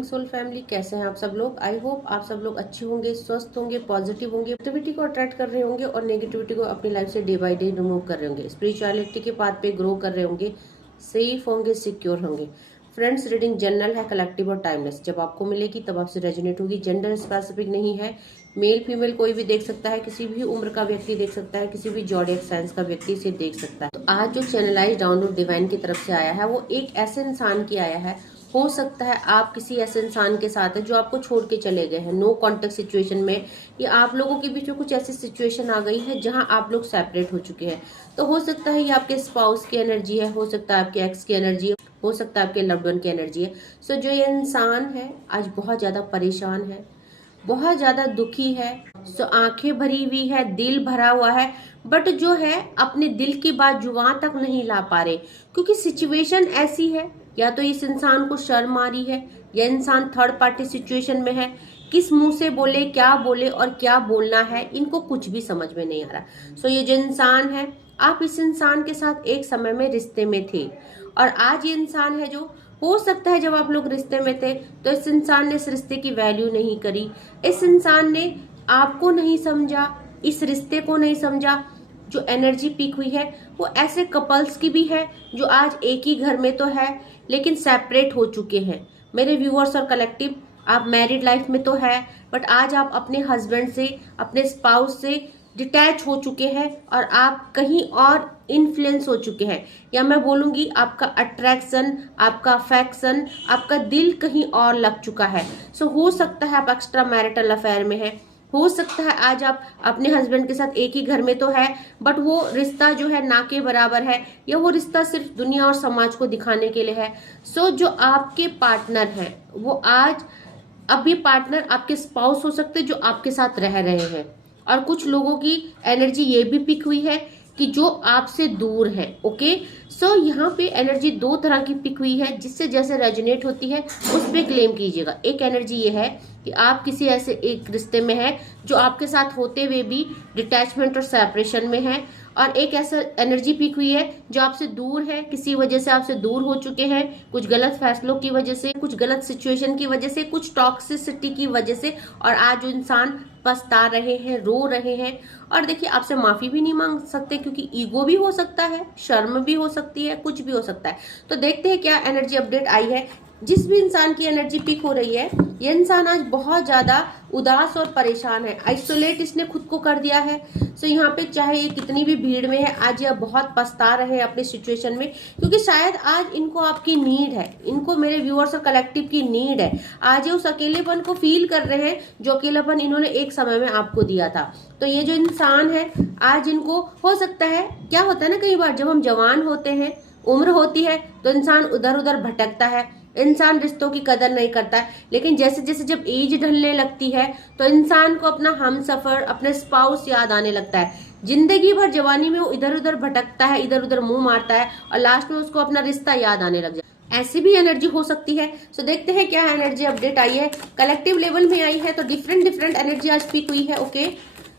Morning soul family, कैसे हैं आप सब लोग। आई होप आप सब लोग अच्छे होंगे, स्वस्थ होंगे, पॉजिटिव होंगे, पॉजिटिविटी को अट्रैक्ट कर रहे होंगे और नेगेटिविटी को अपनी लाइफ से डे बाय डे रिमूव कर रहे होंगे, स्पिरिचुअलिटी के पाथ पे ग्रो कर रहे होंगे, सेफ होंगे, सिक्योर होंगे। फ्रेंड्स, रीडिंग जनरल है, कलेक्टिव और टाइमलेस। जब आपको मिलेगी तब आपसे रेजोनेट होगी। जेंडर स्पेसिफिक नहीं है, मेल फीमेल कोई भी देख सकता है, किसी भी उम्र का व्यक्ति देख सकता है, किसी भी जॉडियक साइंस का व्यक्ति इसे देख सकता है। तो आज जो चैनलाइज डाउनलोड डिवाइन की तरफ से आया है वो एक ऐसे इंसान की आया है, हो सकता है आप किसी ऐसे इंसान के साथ है जो आपको छोड़ के चले गए हैं, नो कॉन्टेक्ट सिचुएशन में, या आप लोगों के बीच में कुछ ऐसी सिचुएशन आ गई है जहां आप लोग सेपरेट हो चुके हैं। तो हो सकता है ये आपके स्पाउस की एनर्जी है, हो सकता है आपके एक्स की एनर्जी है, हो सकता है आपके लव्ड वन की एनर्जी है। सो जो ये इंसान है आज बहुत ज्यादा परेशान है, बहुत ज्यादा दुखी है। सो आंखें भरी हुई है, दिल भरा हुआ है, बट जो है अपने दिल की बात जुबान तक नहीं ला पा रहे, क्योंकि सिचुएशन ऐसी है, या तो इस इंसान को शर्म आ रही है, या इंसान थर्ड पार्टी सिचुएशन में है। किस मुंह से बोले, क्या बोले और क्या बोलना है, इनको कुछ भी समझ में नहीं आ रहा। सो ये जो इंसान है, आप इस इंसान के साथ एक समय में रिश्ते में थे, और आज ये इंसान है जो, हो सकता है जब आप लोग रिश्ते में थे तो इस इंसान ने इस रिश्ते की वैल्यू नहीं करी, इस इंसान ने आपको नहीं समझा, इस रिश्ते को नहीं समझा। जो एनर्जी पीक हुई है वो ऐसे कपल्स की भी है जो आज एक ही घर में तो है लेकिन सेपरेट हो चुके हैं। मेरे व्यूअर्स और कलेक्टिव, आप मैरिड लाइफ में तो है, बट आज आप अपने हस्बैंड से, अपने स्पाउस से डिटैच हो चुके हैं और आप कहीं और इन्फ्लुएंस हो चुके हैं, या मैं बोलूंगी आपका अट्रैक्शन, आपका अफेक्शन, आपका दिल कहीं और लग चुका है। सो हो सकता है आप एक्स्ट्रा मैरिटल अफेयर में है, हो सकता है आज आप अपने हस्बैंड के साथ एक ही घर में तो है, बट वो रिश्ता जो है ना के बराबर है, या वो रिश्ता सिर्फ दुनिया और समाज को दिखाने के लिए है। सो जो आपके पार्टनर हैं वो आज, अब ये पार्टनर आपके स्पाउस हो सकते जो आपके साथ रह रहे हैं, और कुछ लोगों की एनर्जी ये भी पिक हुई है कि जो आपसे दूर है। ओके, सो यहाँ पे एनर्जी दो तरह की पिक हुई है, जिससे जैसे रेजोनेट होती है उस पे क्लेम कीजिएगा। एक एनर्जी ये है कि आप किसी ऐसे एक रिश्ते में है जो आपके साथ होते हुए भी डिटैचमेंट और सेपरेशन में है, और एक ऐसा एनर्जी पिक हुई है जो आपसे दूर है, किसी वजह से आपसे दूर हो चुके हैं, कुछ गलत फैसलों की वजह से, कुछ गलत सिचुएशन की वजह से, कुछ टॉक्सिसिटी की वजह से, और आज जो इंसान पछता रहे हैं, रो रहे हैं। और देखिए, आपसे माफी भी नहीं मांग सकते क्योंकि ईगो भी हो सकता है, शर्म भी हो सकती है, कुछ भी हो सकता है। तो देखते हैं क्या एनर्जी अपडेट आई है। जिस भी इंसान की एनर्जी पिक हो रही है, ये इंसान आज बहुत ज्यादा उदास और परेशान है, आइसोलेट इसने खुद को कर दिया है। सो यहाँ पे चाहे ये कितनी भी भीड़ में है, आज ये बहुत पछता रहे हैं अपनी सिचुएशन में, क्योंकि शायद आज इनको आपकी नीड है, इनको, मेरे व्यूअर्स और कलेक्टिव की नीड है। आज ये उस अकेलेपन को फील कर रहे हैं जो अकेलापन इन्होंने एक समय में आपको दिया था। तो ये जो इंसान है आज, इनको हो सकता है, क्या होता है ना, कई बार जब हम जवान होते हैं, उम्र होती है, तो इंसान उधर उधर भटकता है, इंसान रिश्तों की कदर नहीं करता है। लेकिन जैसे जैसे जब एज ढलने लगती है तो इंसान को अपना हम सफर, अपने स्पाउस याद आने लगता है। जिंदगी भर जवानी में वो इधर उधर भटकता है, इधर उधर मुंह मारता है, और लास्ट में उसको अपना रिश्ता याद आने लग जाता है। ऐसी भी एनर्जी हो सकती है। सो देखते हैं क्या एनर्जी अपडेट आई है। कलेक्टिव लेवल में आई है तो डिफरेंट डिफरेंट एनर्जी आज पिक हुई है। ओके,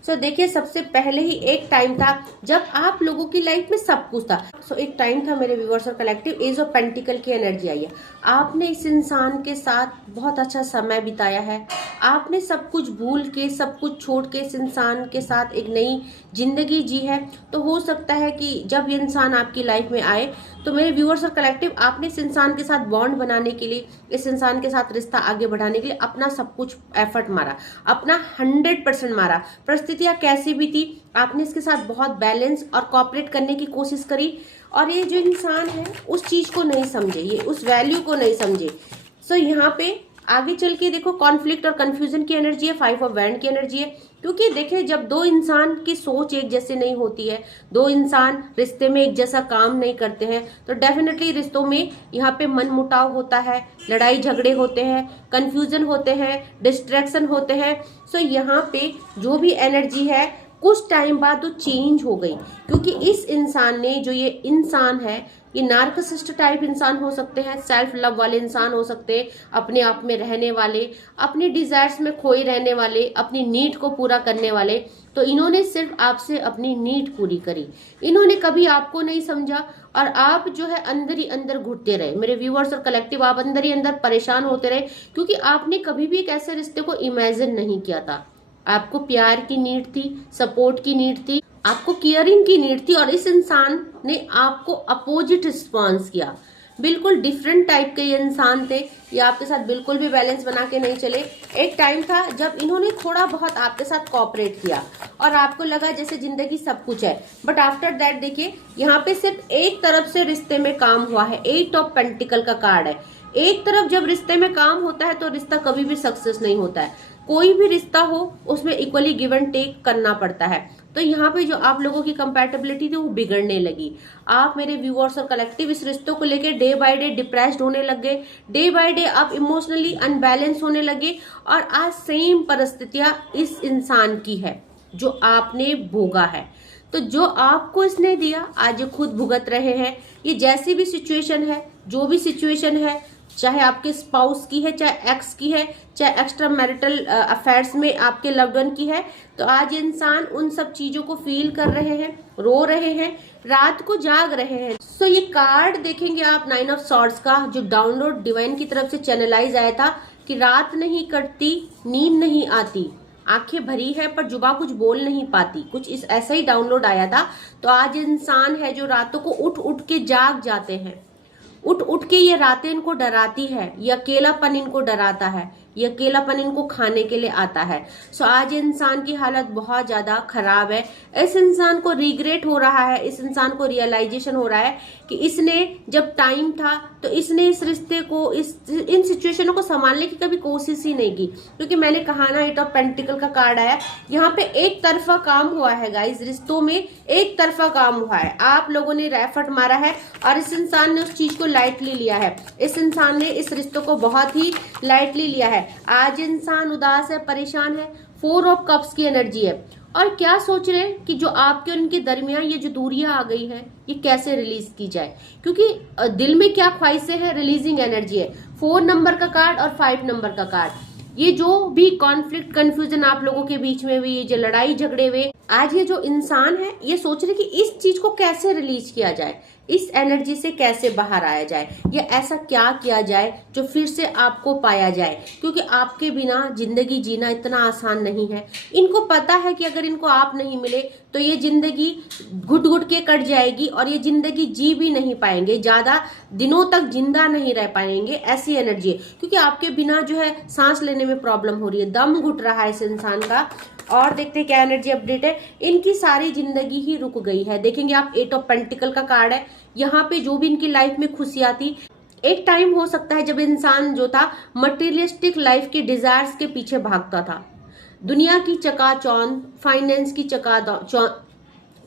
सो देखिए, सबसे पहले ही एक टाइम था जब आप लोगों की लाइफ में सब कुछ था। सो एक टाइम था मेरे व्यूअर्स और कलेक्टिव, एज ऑफ पेंटिकल की एनर्जी आई है। आपने इस इंसान के साथ बहुत अच्छा समय बिताया है, आपने सब कुछ भूल के, सब कुछ छोड़ के इस इंसान के साथ एक नई जिंदगी जी है। तो हो सकता है कि जब ये इंसान आपकी लाइफ में आए तो मेरे व्यूअर्स और कलेक्टिव, आपने इस इंसान के साथ बॉन्ड बनाने के लिए, इस इंसान के साथ रिश्ता आगे बढ़ाने के लिए अपना सब कुछ एफर्ट मारा, अपना 100% मारा। परिस्थितियां कैसी भी थी, आपने इसके साथ बहुत बैलेंस और कोऑपरेट करने की कोशिश करी, और ये जो इंसान है उस चीज को नहीं समझे, ये उस वैल्यू को नहीं समझे। सो यहाँ पे आगे चल के देखो, कॉन्फ्लिक्ट और कंफ्यूजन की एनर्जी है, 5 ऑफ वैंड की एनर्जी है। क्योंकि देखिए, जब दो इंसान की सोच एक जैसे नहीं होती है, दो इंसान रिश्ते में एक जैसा काम नहीं करते हैं, तो डेफिनेटली रिश्तों में यहाँ पे मन मुटाव होता है, लड़ाई झगड़े होते हैं, कंफ्यूजन होते हैं, डिस्ट्रैक्शन होते हैं। सो यहाँ पे जो भी एनर्जी है, कुछ टाइम बाद वो चेंज हो गई, क्योंकि इस इंसान ने, जो ये इंसान है, ये नार्सिसिस्ट टाइप इंसान हो सकते हैं, सेल्फ लव वाले इंसान हो सकते हैं, अपने आप में रहने वाले, अपनी डिजायर्स में खोए रहने वाले, अपनी नीड को पूरा करने वाले। तो इन्होंने सिर्फ आपसे अपनी नीड पूरी करी, इन्होंने कभी आपको नहीं समझा, और आप जो है अंदर ही अंदर घुटते रहे। मेरे व्यूअर्स और कलेक्टिव, आप अंदर ही अंदर परेशान होते रहे, क्योंकि आपने कभी भी एक ऐसे रिश्ते को इमेजिन नहीं किया था। आपको प्यार की नीड थी, सपोर्ट की नीड थी, आपको केयरिंग की नीड थी, और इस इंसान ने आपको अपोजिट रिस्पॉन्स किया। बिल्कुल डिफरेंट टाइप के ये इंसान थे, ये आपके साथ बिल्कुल भी बैलेंस बना के नहीं चले। एक टाइम था जब इन्होंने थोड़ा बहुत आपके साथ कोऑपरेट किया और आपको लगा जैसे जिंदगी सब कुछ है, बट आफ्टर दैट देखिए यहाँ पे सिर्फ एक तरफ से रिश्ते में काम हुआ है। 8 ऑफ पेंटिकल का कार्ड है। एक तरफ जब रिश्ते में काम होता है तो रिश्ता कभी भी सक्सेस नहीं होता है। कोई भी रिश्ता हो उसमें इक्वली गिव एंड टेक करना पड़ता है। तो यहाँ पे जो आप लोगों की कंपैटिबिलिटी थी वो बिगड़ने लगी। आप मेरे व्यूअर्स और कलेक्टिव इस रिश्तों को लेकर डे बाय डे डिप्रेस्ड होने लग गए, डे बाय डे आप इमोशनली अनबैलेंस होने लगे, और आज सेम परिस्थितियां इस इंसान की है जो आपने भोगा है। तो जो आपको इसने दिया आज खुद भुगत रहे हैं। ये जैसी भी सिचुएशन है, जो भी सिचुएशन है, चाहे आपके स्पाउस की है, चाहे एक्स की है, चाहे एक्स्ट्रा मैरिटल अफेयर्स में आपके लव्ड वन की है, तो आज इंसान उन सब चीजों को फील कर रहे हैं, रो रहे हैं, रात को जाग रहे हैं। सो ये कार्ड देखेंगे आप 9 ऑफ सॉर्ड्स का, जो डाउनलोड डिवाइन की तरफ से चैनलाइज आया था कि रात नहीं कटती, नींद नहीं आती, आंखें भरी है पर जुबा कुछ बोल नहीं पाती, कुछ इस ऐसा ही डाउनलोड आया था। तो आज इंसान है जो रातों को उठ उठ के जाग जाते हैं, उठ उठ के ये रातें इनको डराती है, ये अकेलापन इनको डराता है, ये अकेलापन इनको खाने के लिए आता है। सो आज इंसान की हालत बहुत ज्यादा खराब है। इस इंसान को रिग्रेट हो रहा है, इस इंसान को रियलाइजेशन हो रहा है कि इसने जब टाइम था तो इसने इस रिश्ते को, इन सिचुएशनों को संभालने की कभी कोशिश ही नहीं की। क्योंकि मैंने कहा ना, 8 ऑफ पेंटिकल का कार्ड आया, यहाँ पे एक तरफा काम हुआ है गाइस, रिश्तों में एक तरफा काम हुआ है। आप लोगों ने एफर्ट मारा है और इस इंसान ने उस चीज को लाइटली लिया है, इस इंसान ने इस रिश्तों को बहुत ही लाइटली लिया है। आज इंसान उदास है, परेशान है, 4 ऑफ कप्स की एनर्जी है, और क्या सोच रहे हैं कि जो आपके और इनके दरमियान ये जो दूरियां आ गई हैं ये कैसे रिलीज की जाए, क्योंकि दिल में क्या ख्वाहिशें हैं, रिलीजिंग एनर्जी है। 4 नंबर का कार्ड और 5 नंबर का कार्ड, ये जो भी कॉन्फ्लिक्ट कंफ्यूजन आप लोगों के बीच में हुई, ये जो लड़ाई झगड़े हुए, आज ये जो इंसान है ये सोच रहे कि इस चीज को कैसे रिलीज किया जाए, इस एनर्जी से कैसे बाहर आया जाए, या ऐसा क्या किया जाए जो फिर से आपको पाया जाए, क्योंकि आपके बिना जिंदगी जीना इतना आसान नहीं है। इनको पता है कि अगर इनको आप नहीं मिले तो ये जिंदगी घुट घुट के कट जाएगी और ये जिंदगी जी भी नहीं पाएंगे, ज्यादा दिनों तक जिंदा नहीं रह पाएंगे, ऐसी एनर्जी है। क्योंकि आपके बिना जो है सांस लेने में प्रॉब्लम हो रही है, दम घुट रहा है इस इंसान का। और देखते हैं क्या एनर्जी अपडेट है। इनकी सारी जिंदगी ही रुक गई है। देखेंगे आप 8 ऑफ पेंटिकल का कार्ड है, यहाँ पे जो भी इनकी लाइफ में खुशियां थी, एक टाइम हो सकता है जब इंसान जो था मटेरियलिस्टिक लाइफ के डिजायर्स के पीछे भागता था, दुनिया की चकाचौंध, फाइनेंस की चकाचौंध,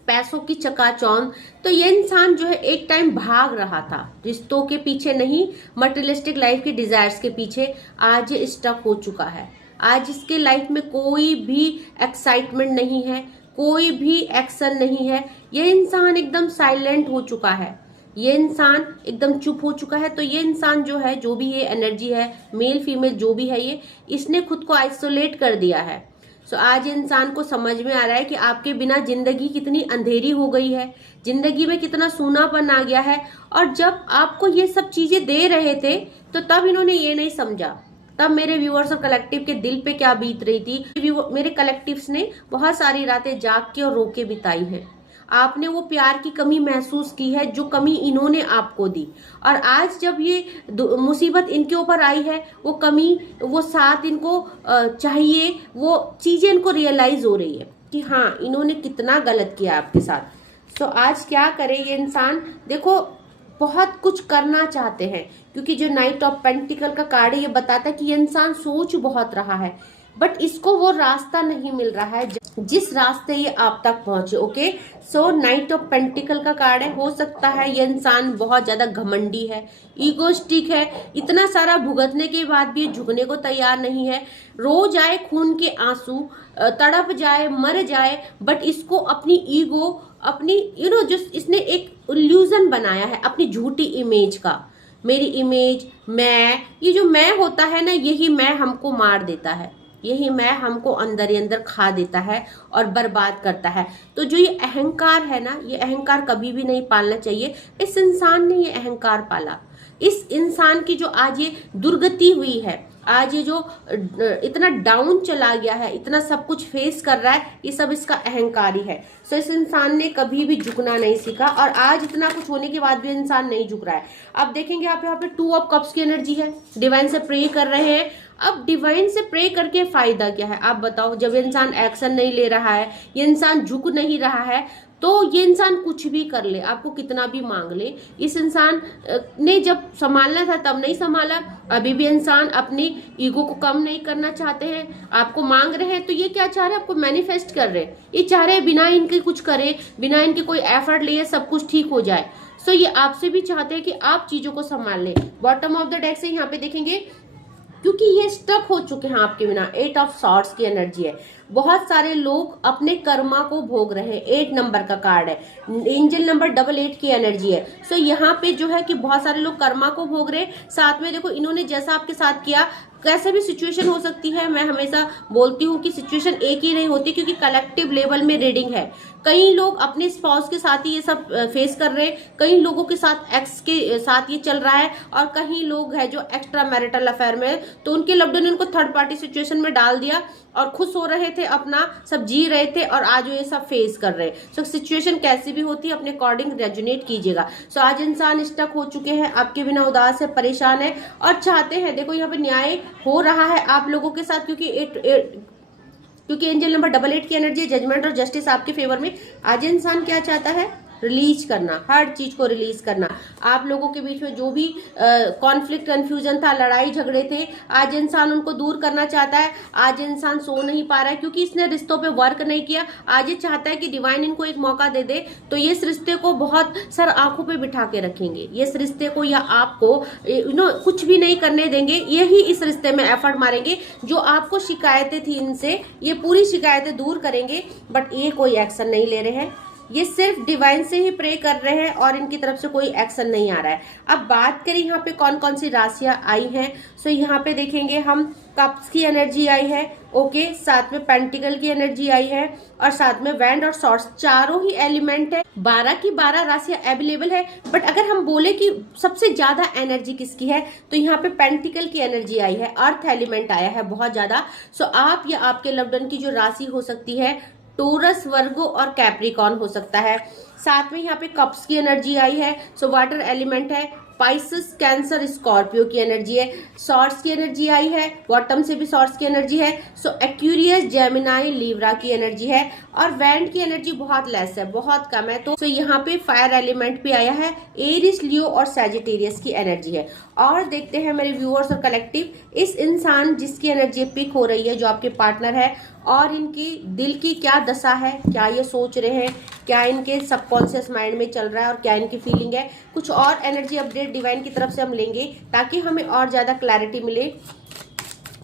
पैसों की चकाचौंध। तो ये इंसान जो है एक टाइम भाग रहा था रिश्तों के पीछे नहीं, मटेरियलिस्टिक लाइफ के डिजायर्स के पीछे। आज ये स्टक हो चुका है, आज इसके लाइफ में कोई भी एक्साइटमेंट नहीं है, कोई भी एक्शन नहीं है। ये इंसान एकदम साइलेंट हो चुका है, ये इंसान एकदम चुप हो चुका है। तो ये इंसान जो है, जो भी ये एनर्जी है, मेल फीमेल जो भी है, ये इसने खुद को आइसोलेट कर दिया है। सो आज इंसान को समझ में आ रहा है कि आपके बिना जिंदगी कितनी अंधेरी हो गई है, जिंदगी में कितना सूनापन आ गया है। और जब आपको ये सब चीजें दे रहे थे तो तब इन्होंने ये नहीं समझा, तब मेरे व्यूअर्स और कलेक्टिव के दिल पे क्या बीत रही थी। मेरे कलेक्टिव्स ने बहुत सारी रातें जाग के और रो के बिताई हैं। आपने वो प्यार की कमी महसूस की है जो कमी इन्होंने आपको दी, और आज जब ये मुसीबत इनके ऊपर आई है, वो कमी, वो साथ इनको चाहिए, वो चीजें इनको रियलाइज हो रही है कि हाँ इन्होंने कितना गलत किया आपके साथ। तो आज क्या करे ये इंसान, देखो बहुत कुछ करना चाहते हैं, क्योंकि जो नाइट ऑफ पेंटिकल का कार्ड है ये बताता है कि ये इंसान सोच बहुत रहा है, बट इसको वो रास्ता नहीं मिल रहा है जिस रास्ते ये आप तक पहुंचे। Okay, so night of pentacle का कार्ड है। हो सकता है ये इंसान बहुत ज्यादा घमंडी है, ईगोस्टिक है, इतना सारा भुगतने के बाद भी झुकने को तैयार नहीं है। रो जाए खून के आंसू, तड़प जाए, मर जाए, बट इसको अपनी ईगो, अपनी जो इसने एक इल्यूजन बनाया है अपनी झूठी इमेज का। मेरी इमेज, मैं, ये जो मैं होता है ना, यही मैं हमको मार देता है, यही मैं हमको अंदर ही अंदर खा देता है और बर्बाद करता है। तो जो ये अहंकार है ना, ये अहंकार कभी भी नहीं पालना चाहिए। इस इंसान ने ये अहंकार पाला। इस इंसान की जो आज ये दुर्गति हुई है, आज ये जो इतना डाउन चला गया है, इतना सब कुछ फेस कर रहा है, ये सब इसका अहंकार ही है। सो इस इंसान ने कभी भी झुकना नहीं सीखा और आज इतना कुछ होने के बाद भी इंसान नहीं झुक रहा है। अब देखेंगे आप यहाँ पे 2 ऑफ कप्स की एनर्जी है, डिवाइन से प्रे कर रहे हैं। अब डिवाइन से प्रे करके फायदा क्या है आप बताओ? जब इंसान एक्शन नहीं ले रहा है, ये इंसान झुक नहीं रहा है, तो ये इंसान कुछ भी कर ले, आपको कितना भी मांग ले, इस इंसान ने जब संभालना था तब नहीं संभाला। अभी भी इंसान अपनी ईगो को कम नहीं करना चाहते हैं, आपको मांग रहे हैं तो ये क्या चाह रहे हैं? आपको मैनिफेस्ट कर रहे हैं। ये चाह रहे हैं बिना इनके कुछ करे, बिना इनके कोई एफर्ट लिए सब कुछ ठीक हो जाए। सो ये आपसे भी चाहते हैं कि आप चीजों को संभाल लें। बॉटम ऑफ द डेक से यहाँ पे देखेंगे, क्योंकि ये स्टक हो चुके हैं आपके बिना। 8 ऑफ सॉर्ड्स की एनर्जी है। बहुत सारे लोग अपने कर्मा को भोग रहे हैं। 8 नंबर का कार्ड है, एंजल नंबर 88 की एनर्जी है। सो यहाँ पे जो है कि बहुत सारे लोग कर्मा को भोग रहे हैं। साथ में देखो, इन्होंने जैसा आपके साथ किया, कैसे भी सिचुएशन हो सकती है। मैं हमेशा बोलती हूँ कि सिचुएशन एक ही नहीं होती, क्योंकि कलेक्टिव लेवल में रीडिंग है। कई लोग अपने स्पाउस के साथ ही ये सब फेस कर रहे हैं, कई लोगों के साथ एक्स के साथ ये चल रहा है, और कई लोग हैं जो एक्स्ट्रा मैरिटल अफेयर में, तो उनके लव्ड ने उनको थर्ड पार्टी सिचुएशन में डाल दिया और खुश हो रहे थे, अपना सब जी रहे थे, और आज ये सब फेस कर रहे हैं। सो सिचुएशन कैसी भी होती है अपने अकॉर्डिंग रेजोनेट कीजिएगा। सो आज इंसान स्टक हो चुके हैं, आपके बिना उदास है, परेशान है और चाहते हैं, देखो यहाँ पे न्याय हो रहा है आप लोगों के साथ, क्योंकि एंजल नंबर 88 की एनर्जी, जजमेंट और जस्टिस आपके फेवर में। आज इंसान क्या चाहता है? रिलीज करना, हर चीज को रिलीज करना। आप लोगों के बीच में जो भी कॉन्फ्लिक्ट, कंफ्यूजन था, लड़ाई झगड़े थे, आज इंसान उनको दूर करना चाहता है। आज इंसान सो नहीं पा रहा है क्योंकि इसने रिश्तों पे वर्क नहीं किया। आज ये चाहता है कि डिवाइन इनको एक मौका दे दे, तो ये इस रिश्ते को बहुत सर आंखों पे बिठा के रखेंगे। ये इस रिश्ते को या आपको कुछ भी नहीं करने देंगे, यही इस रिश्ते में एफर्ट मारेंगे। जो आपको शिकायतें थी इनसे, ये पूरी शिकायतें दूर करेंगे, बट ये कोई एक्शन नहीं ले रहे हैं। ये सिर्फ डिवाइन से ही प्रे कर रहे हैं और इनकी तरफ से कोई एक्शन नहीं आ रहा है। अब बात करें यहाँ पे कौन कौन सी राशियां आई हैं। सो यहाँ पे देखेंगे हम, कप्स की एनर्जी आई है, ओके, साथ में पेंटिकल की एनर्जी आई है, और साथ में वैंड और सॉर्ड्स, चारों ही एलिमेंट है। 12 की 12 राशियां अवेलेबल है। बट अगर हम बोले कि सबसे ज्यादा एनर्जी किसकी है, तो यहाँ पे पेंटिकल की एनर्जी आई है, अर्थ एलिमेंट आया है बहुत ज्यादा। सो आप या आपके लव्ड वन की जो राशि हो सकती है, टोरस, वर्गो और कैप्रिकॉन हो सकता है। साथ में यहाँ पे कप्स की एनर्जी आई है, सो वाटर एलिमेंट है। पाइसेस, कैंसर, स्कॉर्पियो की एनर्जी है। सॉर्ड्स की एनर्जी आई है, बॉटम से भी सॉर्ड्स की एनर्जी है। सो एक्यूरियस, जेमिनाई, लीब्रा की एनर्जी है, और वैंड की एनर्जी बहुत लेस है, बहुत कम है। तो यहाँ पे फायर एलिमेंट भी आया है, एरिस, लियो और सैजिटेरियस की एनर्जी है। और देखते हैं मेरे व्यूअर्स और कलेक्टिव, इस इंसान जिसकी एनर्जी पिक हो रही है, जो आपके पार्टनर है, और इनकी दिल की क्या दशा है, क्या ये सोच रहे हैं, क्या इनके सबकॉन्शियस माइंड में चल रहा है, और क्या इनकी फीलिंग है। कुछ और एनर्जी अपडेट डिवाइन की तरफ से हम लेंगे ताकि हमें और ज्यादा क्लैरिटी मिले।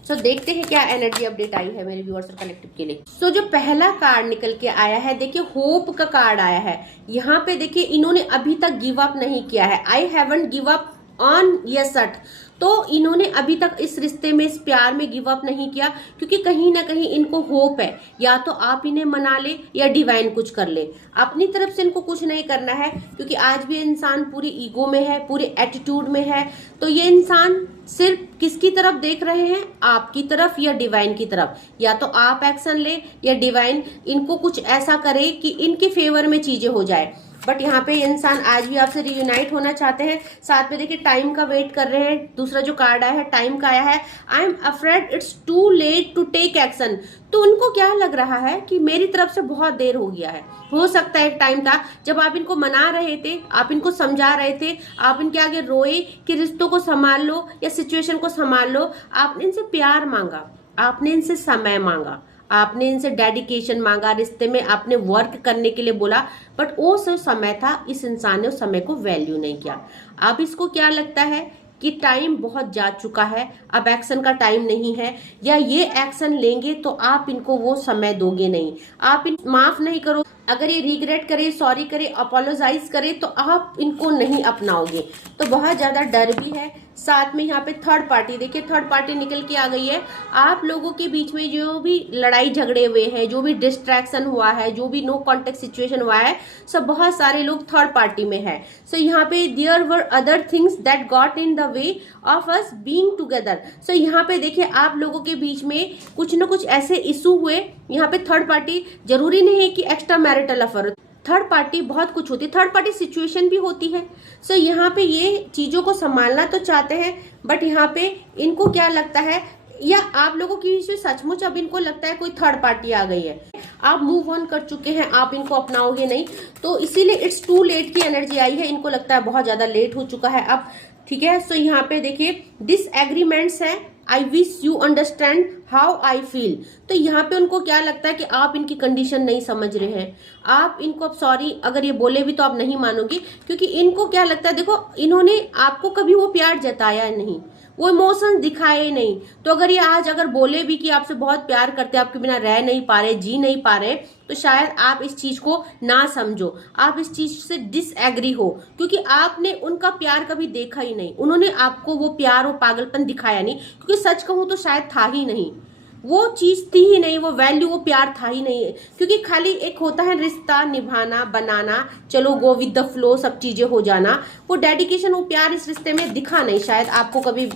सो देखते हैं क्या एनर्जी अपडेट आई है मेरे व्यूअर्स और कलेक्टिव के लिए। सो जो पहला कार्ड निकल के आया है, देखिए होप का कार्ड आया है। यहाँ पे देखिए इन्होंने अभी तक गिव अप नहीं किया है। I haven't give up on yet, तो इन्होंने अभी तक इस रिश्ते में, इस प्यार में गिव अप नहीं किया, क्योंकि कहीं ना कहीं इनको होप है, या तो आप इन्हें मना ले या डिवाइन कुछ कर ले। अपनी तरफ से इनको कुछ नहीं करना है, क्योंकि आज भी इंसान पूरी ईगो में है, पूरे एटीट्यूड में है। तो ये इंसान सिर्फ किसकी तरफ देख रहे हैं? आपकी तरफ या डिवाइन की तरफ। या तो आप एक्शन ले या डिवाइन इनको कुछ ऐसा करे कि इनके फेवर में चीजें हो जाए। बट यहाँ पे इंसान आज भी आपसे रियूनाइट होना चाहते हैं। साथ में देखिए टाइम का वेट कर रहे हैं। दूसरा जो कार्ड आया है, टाइम का आया है, I am afraid it's too late to take action. तो उनको क्या लग रहा है कि मेरी तरफ से बहुत देर हो गया है। हो सकता है एक टाइम था जब आप इनको मना रहे थे, आप इनको समझा रहे थे, आप इनके आगे रोए कि रिश्तों को संभाल लो या सिचुएशन को संभाल लो, आपने इनसे प्यार मांगा, आपने इनसे समय मांगा, आपने इनसे डेडिकेशन मांगा, रिश्ते में आपने वर्क करने के लिए बोला, बट वो सब समय था, इस इंसान ने उस समय को वैल्यू नहीं किया। अब इसको क्या लगता है कि टाइम बहुत जा चुका है, अब एक्शन का टाइम नहीं है, या ये एक्शन लेंगे तो आप इनको वो समय दोगे नहीं, आप इन माफ नहीं करो, अगर ये रिग्रेट करे, सॉरी करे, अपोलोजाइज करे तो आप इनको नहीं अपनाओगे। तो बहुत ज्यादा डर भी है। साथ में यहाँ पे थर्ड पार्टी, देखिए थर्ड पार्टी निकल के आ गई है। आप लोगों के बीच में जो भी लड़ाई झगड़े हुए हैं, जो भी डिस्ट्रैक्शन हुआ है, जो भी नो कॉन्टेक्ट सिचुएशन हुआ है, सब बहुत सारे लोग थर्ड पार्टी में है। सो यहाँ पे there were other things that got in the way of us being together. So यहाँ पे देखिए आप लोगों के बीच में कुछ न कुछ ऐसे इशू हुए। यहाँ पे थर्ड पार्टी जरूरी नहीं है कि extra marital affair, third party बहुत कुछ होती है, थर्ड पार्टी सिचुएशन भी होती है। सो यहाँ पे ये चीजों को संभालना तो चाहते हैं, बट यहाँ पे इनको क्या लगता है, या आप लोगों की बीच में सचमुच अब इनको लगता है कोई थर्ड पार्टी आ गई है, आप मूव ऑन कर चुके हैं, आप इनको अपनाओगे नहीं, तो इसीलिए इट्स टू लेट की एनर्जी आई है। इनको लगता है बहुत ज्यादा लेट हो चुका है अब, ठीक है। सो यहाँ पे देखिए डिसएग्रीमेंट्स है, I wish you understand how I feel. तो यहाँ पे उनको क्या लगता है कि आप इनकी कंडीशन नहीं समझ रहे हैं, आप इनको अब सॉरी अगर ये बोले भी तो आप नहीं मानोगे, क्योंकि इनको क्या लगता है, देखो इन्होंने आपको कभी वो प्यार जताया नहीं, वो इमोशन दिखाए नहीं, तो अगर ये आज अगर बोले भी कि आपसे बहुत प्यार करते, आपके बिना रह नहीं पा रहे, जी नहीं पा रहे, तो शायद आप इस चीज को ना समझो, आप इस चीज से डिसएग्री हो, क्योंकि आपने उनका प्यार कभी देखा ही नहीं, उन्होंने आपको वो प्यार वो पागलपन दिखाया नहीं, क्योंकि सच कहूं तो शायद था ही नहीं, वो चीज थी ही नहीं, वो वैल्यू वो प्यार था ही नहीं, क्योंकि खाली एक होता है रिश्ता निभाना बनाना, चलो गो विद द फ्लो, सब चीजें हो जाना, वो डेडिकेशन वो प्यार इस रिश्ते में दिखा नहीं शायद आपको कभी।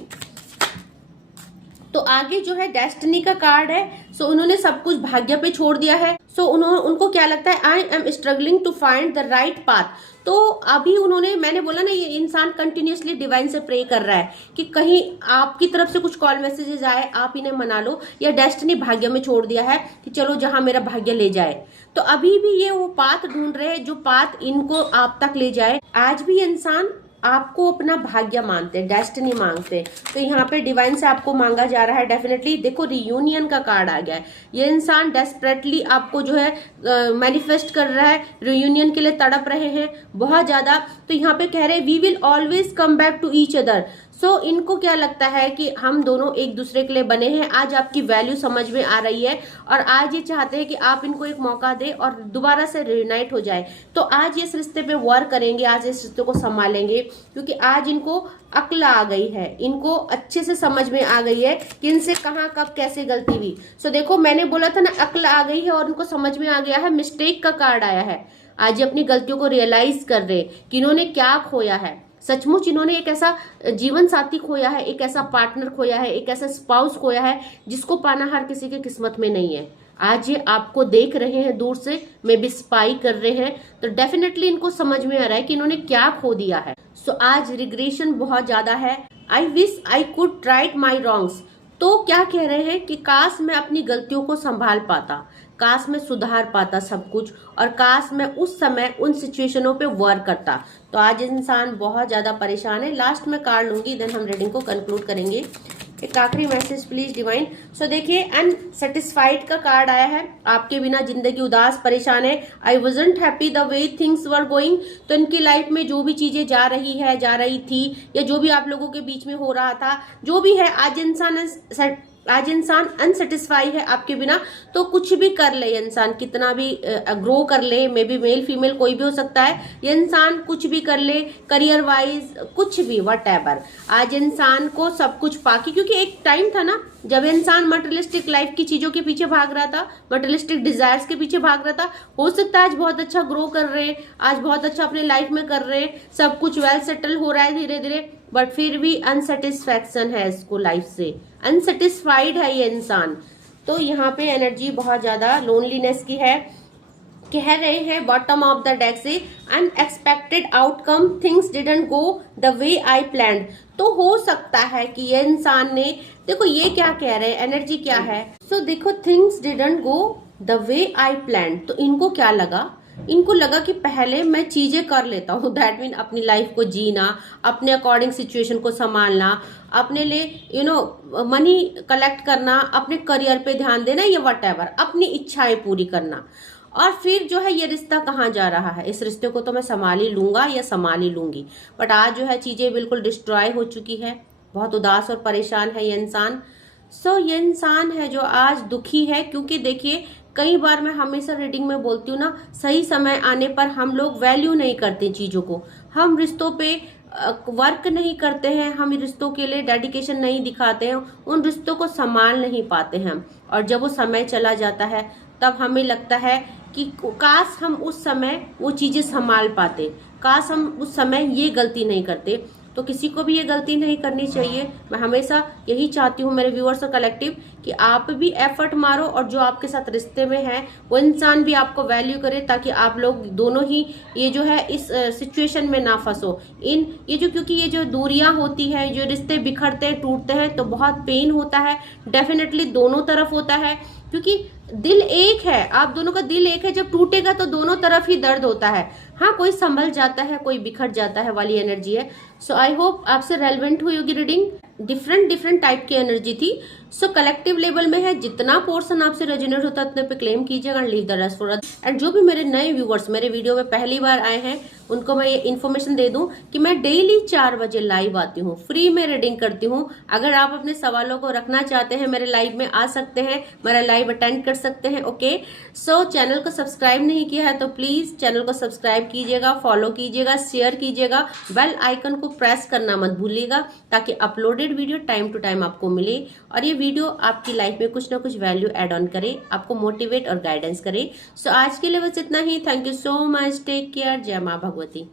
तो आगे जो है डेस्टिनी का कार्ड है। सो उन्होंने सब कुछ भाग्य पे छोड़ दिया है। सो उनको क्या लगता है, I am struggling to find the right path. तो अभी उन्होंने, मैंने बोला ना, ये इंसान कंटिन्यूसली डिवाइन से प्रे कर रहा है कि कहीं आपकी तरफ से कुछ कॉल मैसेजेस आए, आप इन्हें मना लो, या डेस्टिनी भाग्य में छोड़ दिया है कि चलो जहां मेरा भाग्य ले जाए। तो अभी भी ये वो पाथ ढूंढ रहे हैं जो पाथ इनको आप तक ले जाए। आज भी इंसान आपको अपना भाग्य मानते हैं, डेस्टिनी मांगते हैं। तो यहाँ पे डिवाइन से आपको मांगा जा रहा है डेफिनेटली। देखो रियूनियन का कार्ड आ गया है, ये इंसान डेस्परेटली आपको जो है मैनिफेस्ट कर रहा है, रियूनियन के लिए तड़प रहे हैं बहुत ज्यादा। तो यहाँ पे कह रहे हैं we will always come back to each other. So इनको क्या लगता है कि हम दोनों एक दूसरे के लिए बने हैं। आज आपकी वैल्यू समझ में आ रही है और आज ये चाहते हैं कि आप इनको एक मौका दें और दोबारा से रियूनाइट हो जाए। तो आज इस रिश्ते पे वर्क करेंगे, आज इस रिश्ते को संभालेंगे, क्योंकि आज इनको अक्ल आ गई है, इनको अच्छे से समझ में आ गई है कि इनसे कहाँ कब कैसे गलती हुई। सो देखो मैंने बोला था ना, अक्ल आ गई है और इनको समझ में आ गया है। मिस्टेक का कार्ड आया है, आज ये अपनी गलतियों को रियलाइज कर रहे कि इन्होंने क्या खोया है। सचमुच इन्होंने एक ऐसा जीवन साथी खोया है, एक ऐसा पार्टनर खोया है, एक ऐसा स्पाउस खोया है जिसको पाना हर किसी के किस्मत में नहीं है। आज ये आपको देख रहे हैं दूर से, मे बी स्पाई कर रहे हैं, तो डेफिनेटली इनको समझ में आ रहा है कि इन्होंने क्या खो दिया है। सो आज रिग्रेशन बहुत ज्यादा है। I wish I could write my wrongs. तो क्या कह रहे हैं कि काश मैं अपनी गलतियों को संभाल पाता, काश मैं सुधार पाता सब कुछ, और काश मैं उस समय उन सिचुएशनों पे वर्क करता। तो आज इंसान बहुत ज्यादा परेशान है। लास्ट में कार्ड लूंगी, देन हम रीडिंग को कंक्लूड करेंगे। एक आखिरी मैसेज प्लीज डिवाइन। सो देखिए अनसेटिस्फाइड का कार्ड आया है, आपके बिना जिंदगी उदास परेशान है। I wasn't happy the way things were going. तो इनकी लाइफ में जो भी चीजें जा रही थी, या जो भी आप लोगों के बीच में हो रहा था, जो भी है, आज इंसान अनसेटिस्फाई है आपके बिना। तो कुछ भी कर ले इंसान, कितना भी ग्रो कर ले, मे बी मेल फीमेल कोई भी हो सकता है, ये इंसान कुछ भी कर ले, करियर वाइज कुछ भी, व्हाटएवर। आज इंसान को सब कुछ पाके, क्योंकि एक टाइम था ना जब इंसान मटेरियलिस्टिक लाइफ की चीजों के पीछे भाग रहा था, मटेरियलिस्टिक डिजायर्स के पीछे भाग रहा था। हो सकता है आज बहुत अच्छा ग्रो कर रहे हैं, आज बहुत अच्छा अपने लाइफ में कर रहे हैं, सब कुछ वेल सेटल हो रहा है धीरे धीरे, बट फिर भी अनसेटिस्फैक्शन है इसको लाइफ से, अनसेटिस्फाइड है ये इंसान। तो यहाँ पे एनर्जी बहुत ज्यादा लोनलीनेस की है। कह रहे हैं बॉटम ऑफ द डेक से unexpected outcome, things didn't go the way I planned. तो हो सकता है कि ये इंसान ने, देखो ये क्या कह रहे हैं, एनर्जी क्या है। सो देखो things didn't go the way I planned, तो इनको क्या लगा इनको लगा कि पहले मैं चीजें कर लेता हूँ, दैट मीन अपनी लाइफ को जीना, अपने अकॉर्डिंग सिचुएशन को संभालना, अपने लिए मनी कलेक्ट करना, अपने करियर पे ध्यान देना, या वट अपनी इच्छाएं पूरी करना। और फिर जो है ये रिश्ता कहाँ जा रहा है, इस रिश्ते को तो मैं संभाल ही लूंगा या संभाल ही लूंगी, बट आज जो है चीजें बिल्कुल डिस्ट्रॉय हो चुकी है। बहुत उदास और परेशान है ये इंसान। ये इंसान है जो आज दुखी है, क्योंकि देखिए कई बार मैं हमेशा रीडिंग में बोलती हूँ ना, सही समय आने पर हम लोग वैल्यू नहीं करते चीजों को, हम रिश्तों पे वर्क नहीं करते हैं, हम रिश्तों के लिए डेडिकेशन नहीं दिखाते हैं, उन रिश्तों को संभाल नहीं पाते हैं। और जब वो समय चला जाता है तब हमें लगता है कि काश हम उस समय वो चीजें संभाल पाते, काश हम उस समय ये गलती नहीं करते। तो किसी को भी ये गलती नहीं करनी चाहिए। मैं हमेशा यही चाहती हूँ मेरे व्यूअर्स और कलेक्टिव कि आप भी एफर्ट मारो, और जो आपके साथ रिश्ते में है वो इंसान भी आपको वैल्यू करे, ताकि आप लोग दोनों ही ये जो है इस सिचुएशन में ना फंसो। क्योंकि ये जो दूरियां होती है, जो रिश्ते बिखरते हैं, टूटते हैं, तो बहुत पेन होता है, डेफिनेटली दोनों तरफ होता है, क्योंकि दिल एक है, आप दोनों का दिल एक है, जब टूटेगा तो दोनों तरफ ही दर्द होता है। हाँ, कोई संभल जाता है, कोई बिखर जाता है वाली एनर्जी है। सो आई होप आपसे रेलेवेंट हुई होगी रीडिंग। डिफरेंट टाइप की एनर्जी थी। सो कलेक्टिव लेवल में है, जितना पोर्शन आपसे रेजोनेट होता है उतने पे क्लेम कीजिएगा, leave the rest for others. And जो भी मेरे नए व्यूवर्स मेरे वीडियो में पहली बार आए हैं, उनको मैं ये इन्फॉर्मेशन दे दूं कि मैं डेली 4 बजे लाइव आती हूँ, फ्री में रीडिंग करती हूँ। अगर आप अपने सवालों को रखना चाहते हैं, मेरे लाइव में आ सकते हैं, मेरा लाइव अटेंड कर सकते हैं। ओके, सो चैनल को सब्सक्राइब नहीं किया है तो प्लीज चैनल को सब्सक्राइब कीजिएगा, फॉलो कीजिएगा, शेयर कीजिएगा, बेल आइकन को प्रेस करना मत भूलिएगा, ताकि uploaded video time to time आपको मिले, और ये वीडियो आपकी लाइफ में कुछ ना कुछ वैल्यू एड ऑन करे, आपको मोटिवेट और गाइडेंस करे। सो आज के लिए बस इतना ही। Thank you so much, take care, जय माँ भगवती।